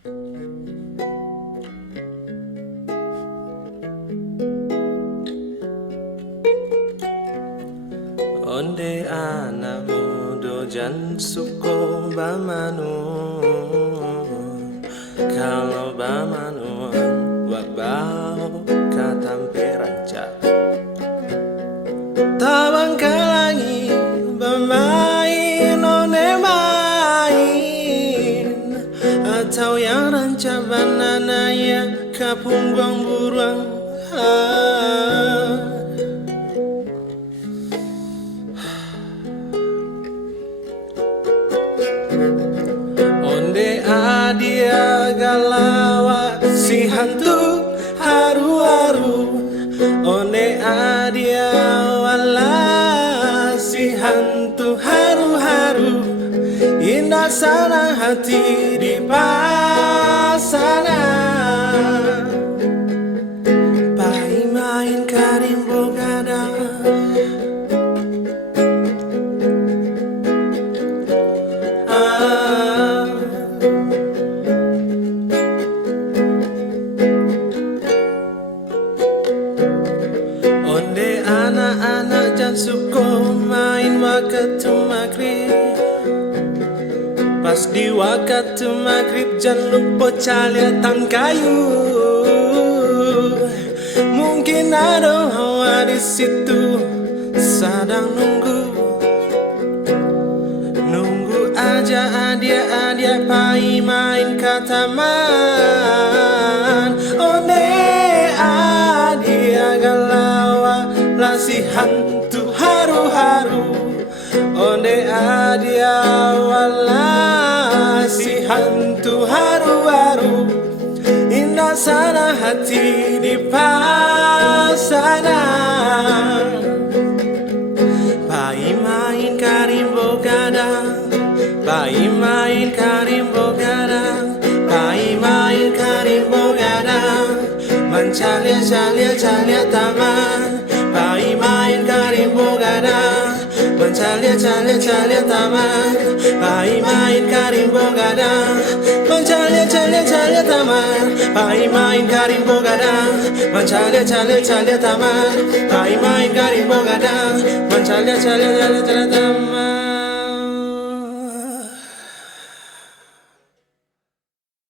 Onde anak muda jan suko bamanu, kalau bamanu wak baho katampe rancak. Tawang kalangi bermain one main, atau yang rancak banana ya kapungguang buruang. Onde adia galawa si hantu haru-haru, onde adia wala si hantu haru-haru, indah sana hati di pasana. Pai main karimbo gada, onde anak-anak jan suko main waktu maghrib. Pas di waktu maghrib jan lupa caliatan kayu. Mungkin ada hawa di situ sedang nunggu aja adia pai main ke taman. Onde adia galawa lah si hantu haru-haru, onde adia wala si hantu haru-haru, indah sana hati di pasana. Pai main karimbo gadang, pai main karimbo gadang, pai main karimbo gadang, mencalia taman. Pai main karimbo gadang, mencalia taman. Pai main karimbo gadang, mencalia taman. Pai main karimbo gadang, mencalia taman. Pai main karimbo gadang, mencalia taman.